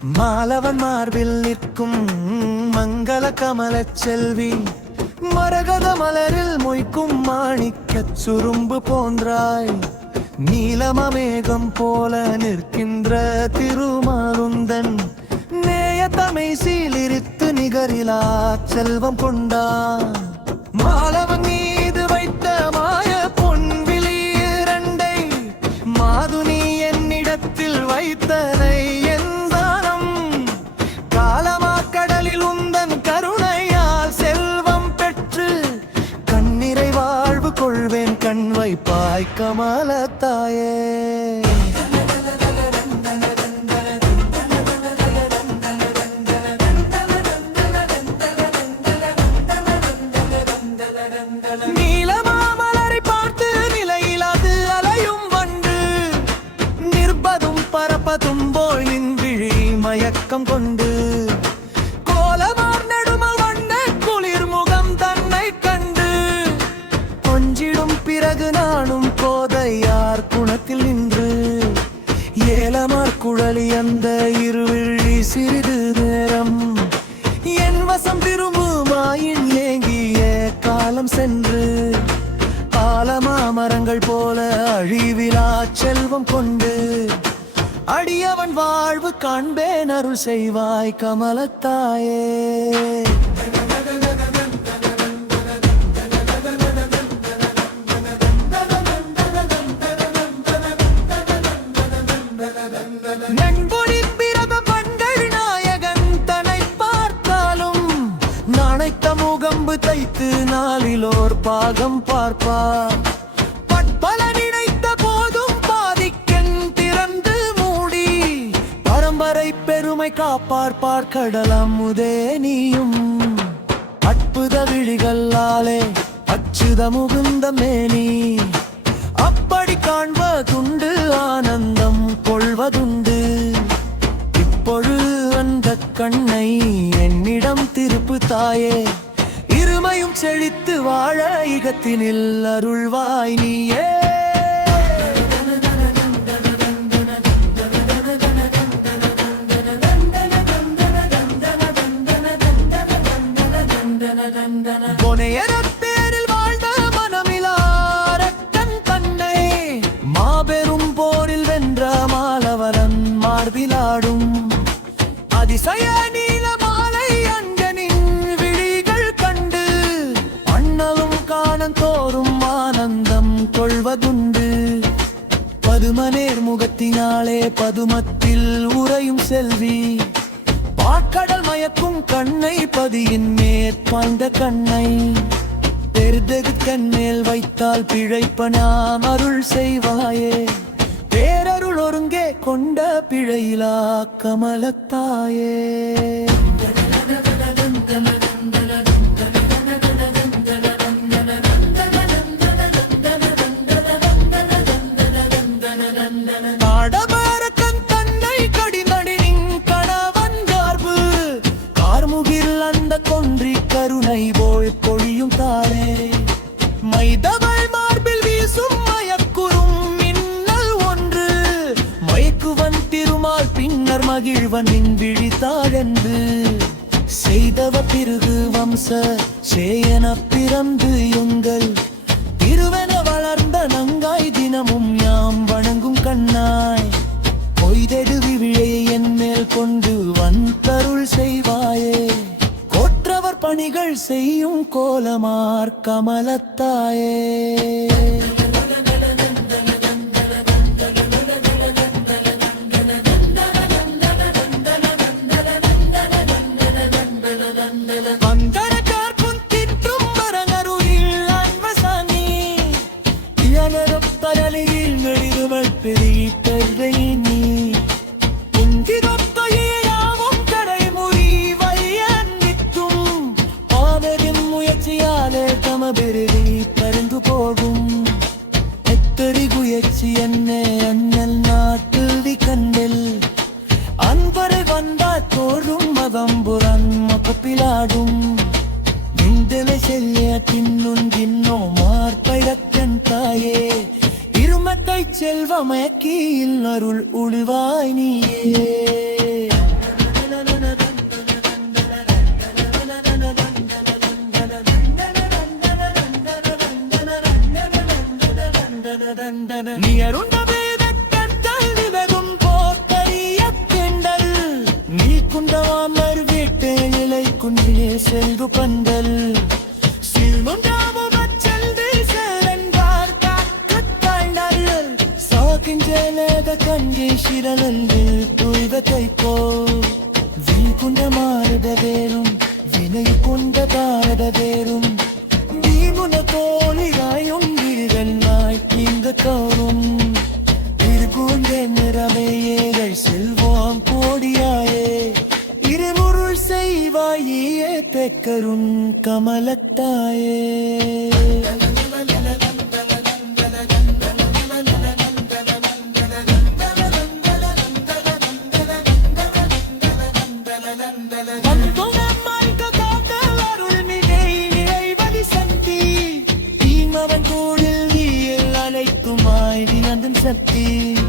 மாலவன் மார்பில் நிற்கும் மங்கள கமலச் செல்வி, மரகத மலரில் மொய்க்கும் மாணிக்கச் சுரும்பு போன்றாய். நீலமேகம் போல நிற்கின்ற திருமாலுந்தன் நேயத்தமை சீலிரித்து நிகரிலா செல்வம் கொண்டான். மாலவன் மீது வைத்த மாய பொன்விழி இரண்டை மாதுனி என்னிடத்தில் வைத்ததை எந்தானம். காலமா கடலில் உந்தன் கருணையால் செல்வம் பெற்று கண்ணிறை வாழ்வு கொள்வேன் கண் வைப்பாய் கமலத்தாயே. நீலமாமலரை பார்த்து நிலையிலாது அலையும் வண்டு, நிற்பதும் பரப்பதும் போல் நின்றிழி மயக்கம் கொண்டு கோலமார் நெடுமல் வண்ண குளிர் முகம் தன்னை கண்டு கொஞ்சிடும் பிறகு நானும் கோதையார் குணத்தில் நின்று ஏலமார் குழலி அந்த இருவிழி சிறிது நேரம் என் வசம் திரும்புமாயின் ஏங்கிய காலம் சென்று ஆலமா மரங்கள் போல அழிவிலா செல்வம் கொண்டு அடியவன் வாழ்வு காண்பேன் அருள் செய்வாய் கமலத்தாயே. நண்பொழின் பிறந்த பண்கள் நாயகன் தன்னை பார்த்தாலும் நாணைத்த முகம்பு தைத்து நாளிலோர் பாகம் பார்ப்பார். பற்பல நினைத்த போதும் பாதிக்கென் திறந்து மூடி பரம்பரை பெருமை காப்பார் பார்க்கடலாம் முதே நீயும். அற்புத விழிகளாலே அச்சுத முகுந்த மேனி அப்படி காண்பதுண்டு ஆனந்தம் கொள்வதுண்டு. இப்பொழுது அந்த கண்ணை என்னிடம் திருப்பு தாயே, இருமையும் செழித்து வாழ இகத்தினில் அருள்வாய் நீயே. பொனையரப்பேரில் வாழ்ந்த மனமிலாரக்கன் தன்னை மாபெரும் போரில் வென்ற மாலவரன் மார்பிலாடும் அதிசய நீல மாலை அஞ்சனின் விழிகள் கண்டு அண்ணலும் காணன் தோறும் ஆனந்தம் கொள்வதுண்டு. பதுமனேர் முகத்தினாலே பதுமத்தில் உறையும் செல்வி, பாக்கடல் மயக்கும் கண்ணை பதியின் மேற்பாய்ந்த கண்ணை பெருதகு கண்மேல் வைத்தால் பிழைப்பனாம் அருள் செய்வாயே. பேரருள் ஒருங்கே கொண்ட பிழையிலா கமலத்தாயே. ஆடவரக்கன் தன்னை கடிநடின் கணவன் கார்பு கார்முகில் அந்த கொன்றி கருணை போய் பொழியும் தாரே. மைதவள் மார்பில் வீசும் மயக்குறும் மின்னல் ஒன்று மயக்குவன் திருமால் பின்னர் மகிழ்வன் விழித்தாழென்று செய்தவ பிறகு வம்ச சேயன பிறந்து எங்கள் திருவென வளர்ந்த நங்காய் தினமும் யாம் வணங்கும் கண்ணாய். பொய்தெடு விழியை என் மேல் கொண்டு வந்தருள் செய்வாயே. கோற்றவர் பணிகள் செய்யும் கோலமார் கமலத்தாயே. பறந்து போகும் எத்தரிகுயச்சி என்னே அண்ணல் நாட்டு கண்ணில் அன்பரை வந்தார் தோறும் மதம்புரன் மகப்பிலாடும் விந்தலை செல்லிய தின்னும் தின்னோ மார்பைரக்கன் தாயே. இருமத்தை செல்வமயக்கியில் அருள் உழுவாய் நீயே. நீ அருண்ட வேதக்கட்டல் நிவரும் போக்கரிய கிண்டல் நீ குண்டவாமர் வீட்டு இலை குன்றியே செல்வு பந்தல் கங்கேஷிரலந்தில் துய்வத்தை போ வீ குண்ட மாறுடவேரும் வினை கொண்ட தாரடவேரும் வீமுன தோழியாயும் வீரனாய் இங்கு தோறும் திருகூண்டே நிறமே ஏழை செல்வாம் கோடியாயே இருமுருள் செய்வாயே பெக்கரும் கமலத்தாயே சக்தி